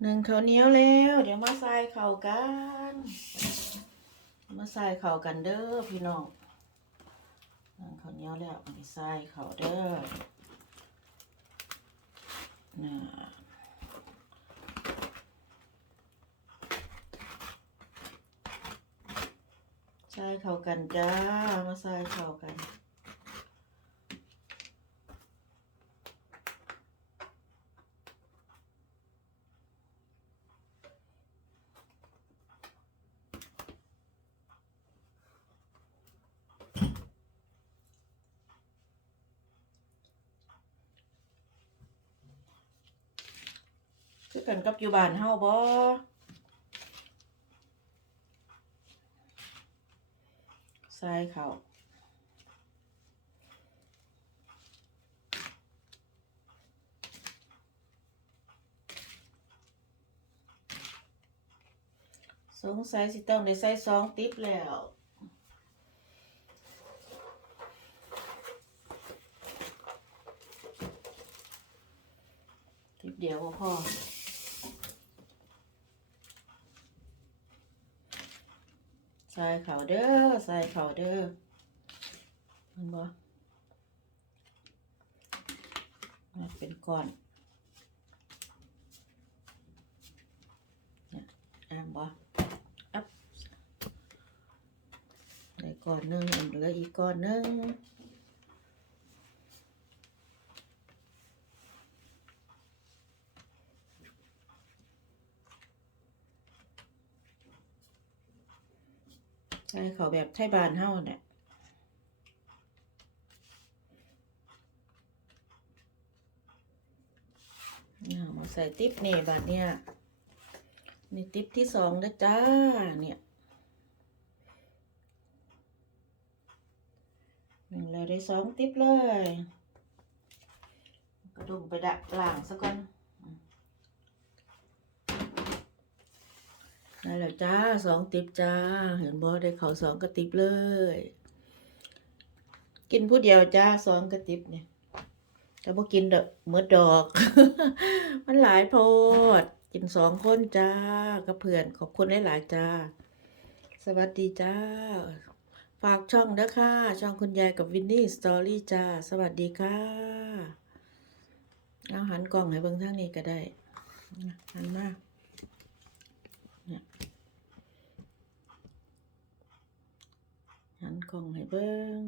หนึ่งเขาเนี้ยวแล้ว เดี๋ยวมาใส่เข้ากัน มาใส่เข้ากันเด้อพี่น้องหนึ่งข้าเนี้ยวแล้วมาใส่เข้าเด้อน่ะใส่เข้ากันจ้า มาใส่เข้ากัน กันกับอยู่บ้านเฮาบ่ใส่ข้าวสงสัยสิต้องได้ใส่สองติ๊บแล้วติ๊บเดียวก็พอ ใส่เขาวเด้อใส่เขาวเด้อมันบ่มันเป็นก้อนเนี่ยอะบ่อัพได้ก้อนหนึ่งเหลืออีกก้อนหนึ่ง ใส่เขาแบบไทยบานเฮาเนี่ยมาใส่ติ๊บนี่บาทเนี่ยนี่ติ๊บที่สองนะจ้าเนี่ยหนึ่งแล้วได้สองติ๊บเลย กระดุมไปดักล่างซะก่อน ได้แล้วจ้าสองติบจ้า เห็นบ่ได้เขาสองกระติบเลย กินผู้เดียวจ้าสองกระติบเนี่ยแต่บ่กินดอกเมื่อดอก มันหลายโพด กินสองคนจ้ากับเพื่อนขอบคุณหลายๆจ้า สวัสดีจ้า ฝากช่องเด้อค่ะ ช่องคุณยายกับวินนี่สตอรี่จ้า สวัสดีค่ะเอาหันกล้องให้เบิ่งทางนี้ก็ได้หันมา เนี่ยหันกล้องให้เบิ่ง